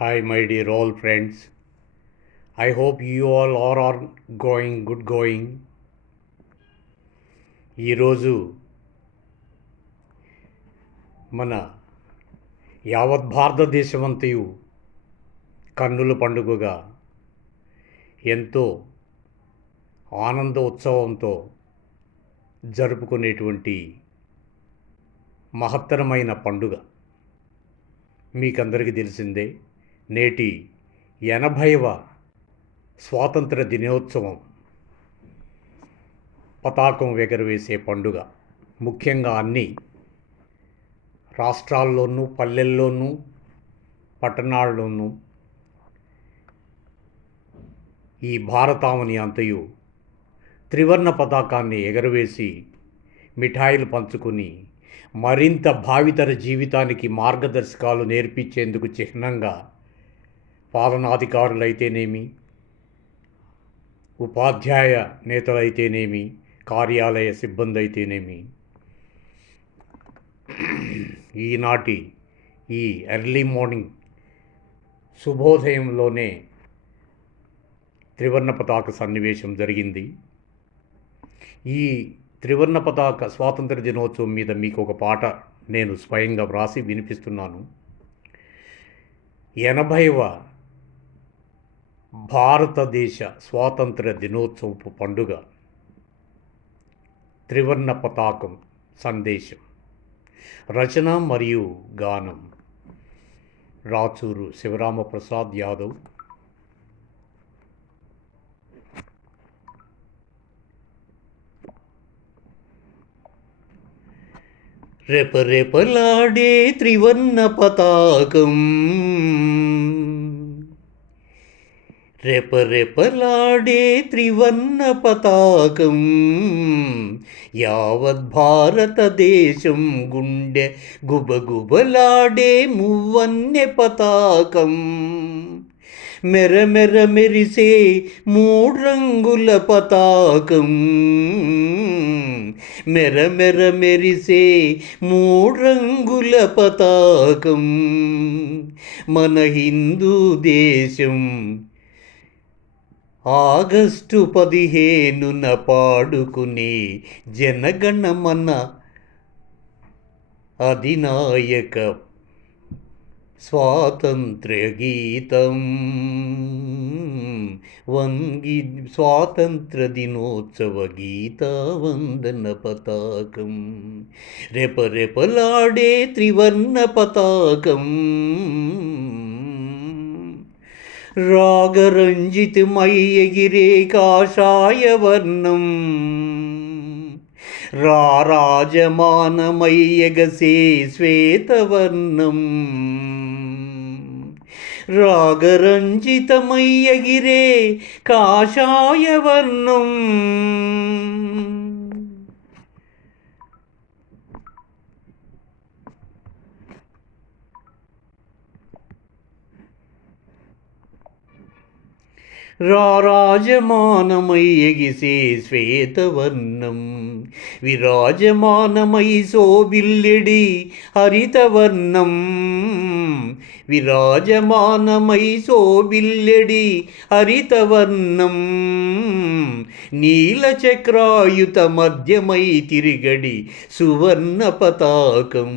Hi, my dear all friends. I hope you all are good going. ఈరోజు మన యావత్ భారతదేశమంతయు కన్నుల పండుగగా ఎంతో ఆనంద ఉత్సవంతో జరుపుకునేటువంటి మహత్తరమైన పండుగ మీకందరికీ తెలిసిందే. నేటి 80వ స్వాతంత్ర దినోత్సవం పతాకం ఎగరవేసే పండుగ. ముఖ్యంగా అన్ని రాష్ట్రాల్లోనూ, పల్లెల్లోనూ, పట్టణాల్లోనూ ఈ భారతావని అంతయు త్రివర్ణ పతాకాన్ని ఎగరవేసి మిఠాయిలు పంచుకుని మరింత భావితర జీవితానికి మార్గదర్శకాలు నేర్పించేందుకు చిహ్నంగా పాలనాధికారులైతేనేమి, ఉపాధ్యాయ నేతలైతేనేమి, కార్యాలయ సిబ్బంది అయితేనేమి, ఈనాటి ఈ ఎర్లీ మార్నింగ్ శుభోదయంలోనే త్రివర్ణ పతాక సన్నివేశం జరిగింది. ఈ త్రివర్ణ పతాక స్వాతంత్ర దినోత్సవం మీద మీకు ఒక పాట నేను స్వయంగా వ్రాసి వినిపిస్తున్నాను. 80వ భారతదేశ స్వాతంత్ర దినోత్సవపు పండుగ త్రివర్ణ పతాకం సందేశం. రచన మరియు గానం రాచూరు శివరామప్రసాద్ యాదవ్. రెపరెపలాడే త్రివర్ణ పతాకం, రెపరెపలాడే త్రివర్ణ పతాకం, యావత్ భారతదేశం గుండె గుబగుబలాడే మువ్వన్నె పతాకం, మెరమెర మెరిసే మూడ్రంగుల పతాకం, మెరమెర మెరిసే మూడ్రంగుల పతాకం, మన హిందూ దేశం ఆగస్టు 15న పాడుకునే జనగణమన అధినాయక స్వాతంత్ర్య గీతం, స్వాతంత్ర దినోత్సవ గీత వందన పతాకం, రెపరెపలాడే త్రివర్ణ పతాకం, రాగరంజితమై ఎగిరే కాషాయ వర్ణం, రారాజమానమై ఎగసే శ్వేతవర్ణం, రాగరంజితమై ఎగిరే కాషాయ వర్ణం, రారాజమానమై ఎగిసే శ్వేతవర్ణం, విరాజమానమై శోభిల్లెడి హరితవర్ణం, విరాజమానమై శోభిల్లెడి హరితవర్ణం, నీలచక్రాయుత మధ్యమై తిరిగడి సువర్ణ పతాకం,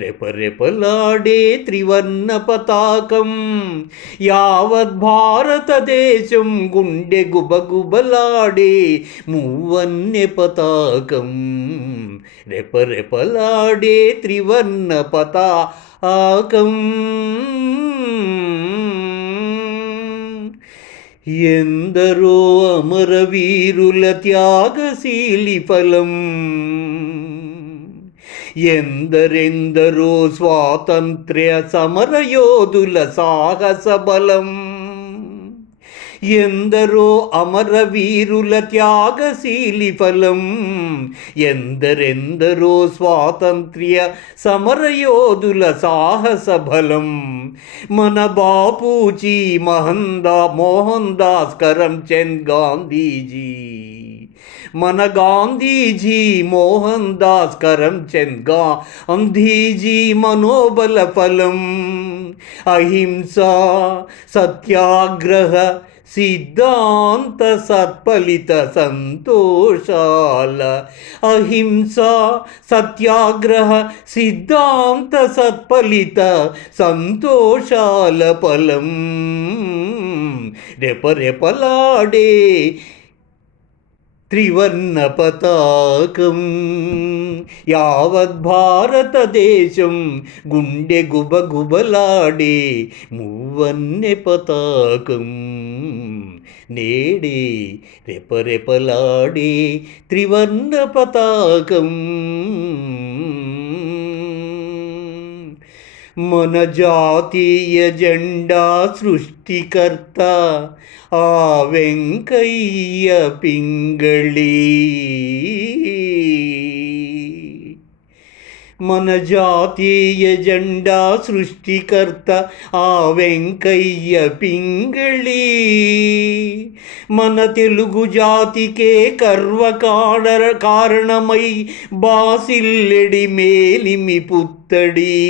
రెపరెపలాడే త్రివర్ణ పతాకం, యావత్ భారతదేశం గుండె గుబగుబలాడే మూవన్నె పతాకం, రెపరెపలాడే త్రివర్ణ పతాకం. ఎందరో అమరవీరుల త్యాగశీలి ఫలం, ఎందరెందరో స్వాతంత్ర్య సమరయోధుల సాహస బలం, ఎందరో అమరవీరుల త్యాగశీలి ఫలం, ఎందరెందరో స్వాతంత్ర్య సమరయోధుల సాహస బలం, మన బాపూజీ మోహన్ దాస్ కరమ్చంద్ గాంధీజీ, మన గాంధీజీ మోహన్ దాస్ కరమ్చంద్ గాంధీజీ మనోబల ఫలం, అహింసా సత్యాగ్రహ సిద్ధాంత సత్ఫలిత సంతోషాల. అహింసా సత్యాగ్రహ సిద్ధాంత సత్ఫలిత సంతోషాల ఫలం రెపరెపలాడే త్రివర్ణ పతాకం. యావత్ భారతదేశం గుండె గుబగుబలాడే మూవన్నె పతాకం. నేడే రెపరెపలాడే త్రివర్ణ పతాకం. మన జాతీయ జెండా సృష్టికర్త ఆ వెంకయ్య పింగళి. మన జాతీయ జెండా సృష్టికర్త ఆ వెంకయ్య పింగళి. మన తెలుగు జాతికే కారణమై బాసిల్లెడి మేలిమి పుత్తడి.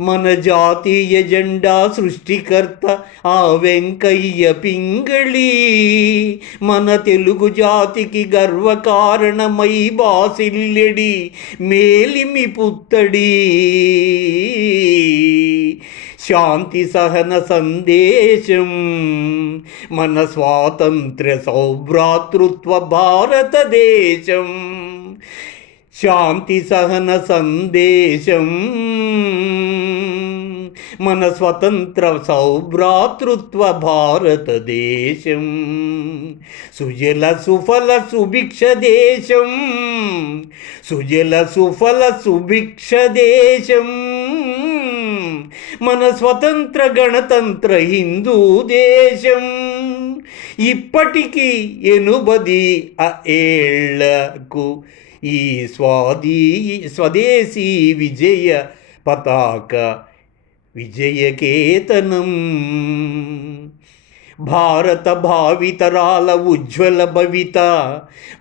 మన జాతీయ జెండా సృష్టికర్త ఆ వెంకయ్య పింగళి. మన తెలుగు జాతికి గర్వకారణమై బాసిల్లెడి మేలిమి పుత్తడి. శాంతి సహన సందేశం మన స్వాతంత్ర్య సౌభ్రాతృత్వ భారతదేశం. శాంతి సహన సందేశం మన స్వతంత్ర సౌభ్రాతృత్వ భారతదేశం. సుజల సుఫల సుభిక్ష దేశం. సుజల సుఫల సుభిక్ష దేశం మన స్వతంత్ర గణతంత్ర హిందూ దేశం. ఇప్పటికీ 80 ఏళ్లకు ఈ స్వదేశీ విజయ పతాక విజయకేతనం. భారత భావితరాల ఉజ్వల భవిత.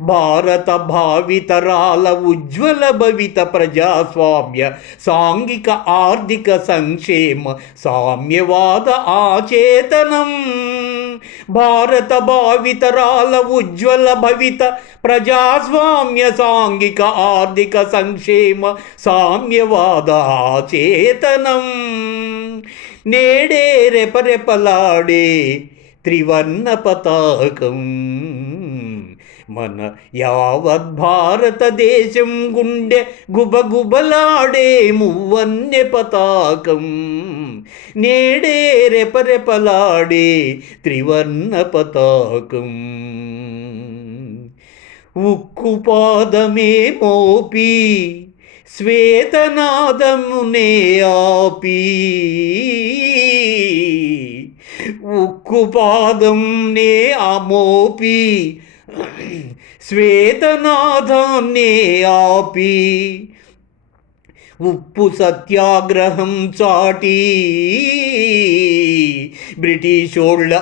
భారత భావితరాల ఉజ్వల భవిత. ప్రజాస్వామ్య సాంఘిక ఆర్థిక సంక్షేమ సామ్యవాద ఆచేతనం. భారత భావితరాల ఉజ్వల భవిత. ప్రజాస్వామ్య సాంఘిక ఆర్థిక సంక్షేమ సామ్యవాద ఆచేతనం. నేడే రెపరెపలాడే త్రివర్ణ పతాకం. మన యావత్ భారతదేశం గుండె గుబగుబలాడే మూవన్నె పతాకం. నేడే రెపరెపలాడే త్రివర్ణ పతాకం. ఉక్కు పాదమే మోపి శ్వేతనాదమునే ఆపి. ఉక్కు పాదంనే మోపి శ్వేతనాదాన్నే ఆపి. ఉప్పు సత్యాగ్రహం చాటి బ్రిటిషోళ్ళ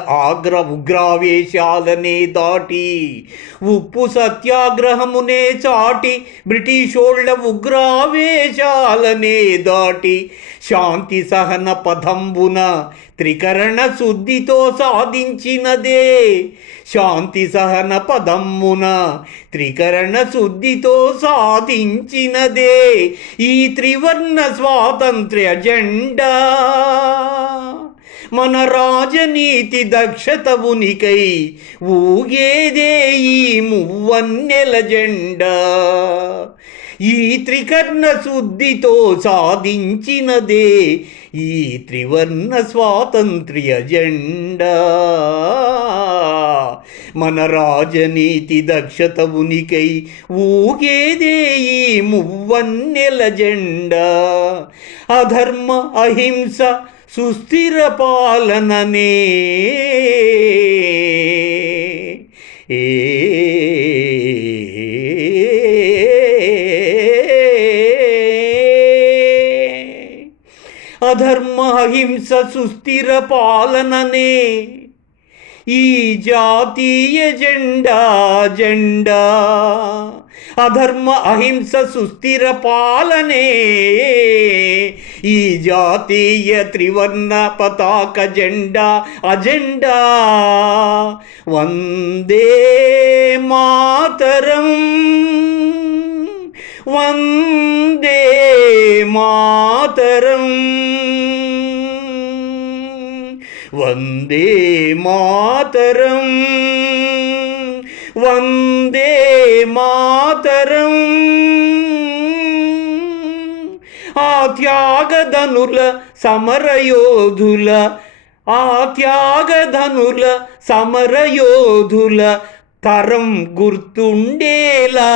ఉగ్రావేశాలనే దాటి. ఉప్పు సత్యాగ్రహమునే చాటి బ్రిటిషోళ్ళ ఉగ్రావేశాలనే దాటి. శాంతి సహన పదంబున త్రికరణ శుద్ధితో సాధించినదే. శాంతి సహన పదమ్మున త్రికరణ శుద్ధితో సాధించినదే ఈ త్రివర్ణ స్వాతంత్ర్య జెండా. మన రాజనీతి దక్షత ఉనికై ఊగేదే ఈ మూవన్నెల జెండా. ఈ త్రికర్ణ శుద్ధితో సాధించినదే ఈ త్రివర్ణ స్వాతంత్ర్య జెండా. మన రాజనీతి దక్షత ఉనికై ఊగేదే ఈ మూవన్నెల జెండా. అధర్మ అహింస సుస్థిర పాలననే అధర్మ అహింస సుస్థిర పాలననే ఈ జాతీయ జెండా. అధర్మ అహింస సుస్థిర పాలనే ఈ జాతీయ త్రివర్ణ పతాక జెండా అజెండా వందే మాతరం వందే మాతరం వందే మాతరం వందే మాతరం. ఆ త్యాగధనుల సమరయోధుల ఆ త్యాగధనుల సమరయోధుల తరం గుర్తుండేలా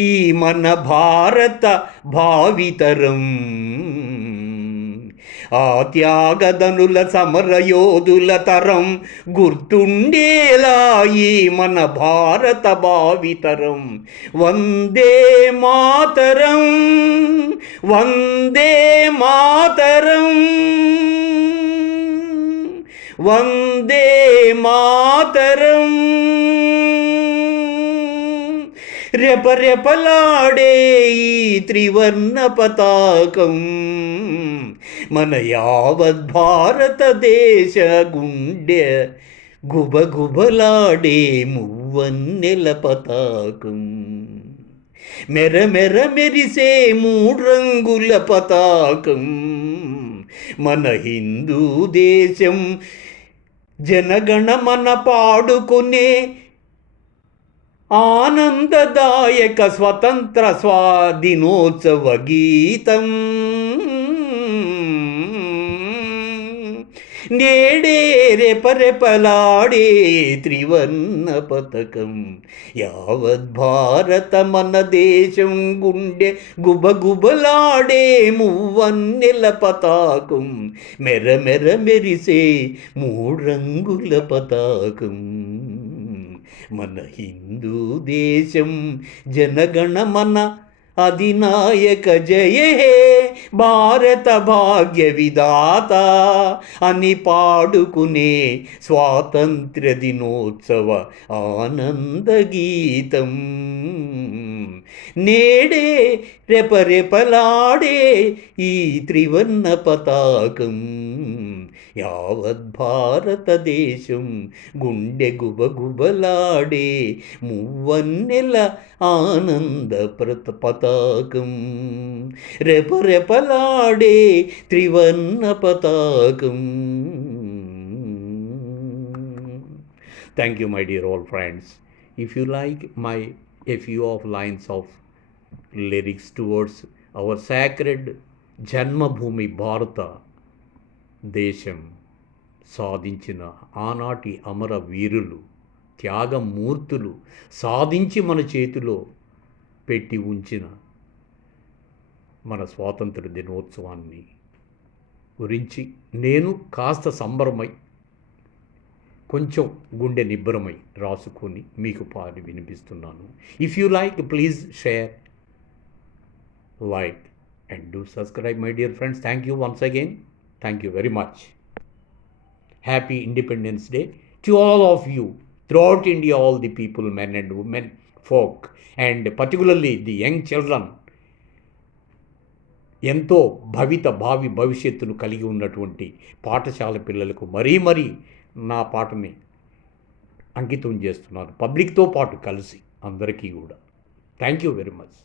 ఈ మన భారత భావితరం. ఆ త్యాగధనుల సమరయోధుల తరం గుర్తుండేలా ఈ మన భారత భావితరం. వందే మాతరం వందే మాతరం వందే మాతరం. రెపరెపలాడే ఈ త్రివర్ణ పతాకం మన యావత్ భారతదేశ గుండె గుబగుబలాడే మువ్వన్నెల పతాకం. మెరమెర మెరిసే 3 రంగుల పతాకం మన హిందూ దేశం. జనగణమన పాడుకునే ఆనందదాయక స్వతంత్ర స్వాధీనోత్సవ గీతం. నేడే రెపరెపలాడే త్రివర్ణ పతకం యావత్ భారత మన దేశం గుండె గుబగుబలాడే మువ్వన్నెల పతాకం. మెరమెర మెరిసే 3 రంగుల పతాకం మన హిందూ దేశం. జనగణమన అధినాయక జయ హే భారత భాగ్య విధాత అని పాడుకునే స్వాతంత్ర్య దినోత్సవ ఆనంద గీతం. నేడే రెపరెపలాడే ఈ త్రివర్ణ పతాకం యావత్ భారతదేశం గుండె గుబగుబలాడే మువ్వన్నెల ఆనంద పతాకం. రెపరెపలాడే త్రివర్ణ పతాకం. Thank you, my dear all friends. If you like a few of lines of lyrics towards our sacred Janmabhoomi Bharata దేశం సాధించిన ఆనాటి అమర వీరులు త్యాగమూర్తులు సాధించి మన చేతిలో పెట్టి ఉంచిన మన స్వాతంత్ర దినోత్సవాన్ని గురించి నేను కాస్త సంబరమై కొంచెం గుండె నిబ్బరమై రాసుకొని మీకు పాడి వినిపిస్తున్నాను. If you like please share, like and do subscribe, my dear friends. Thank you once again. Thank you very much. Happy Independence Day to all of you throughout India, all the people, men and women, folk, and particularly the young children. ఎంతో భావి భవిష్యత్తును కలిగి ఉన్నటువంటి పాఠశాల పిల్లలకు మరీ నా పాటని అంకితం చేస్తున్నాను, పబ్లిక్తో పాటు కలిసి అందరికీ కూడా. Thank you very much.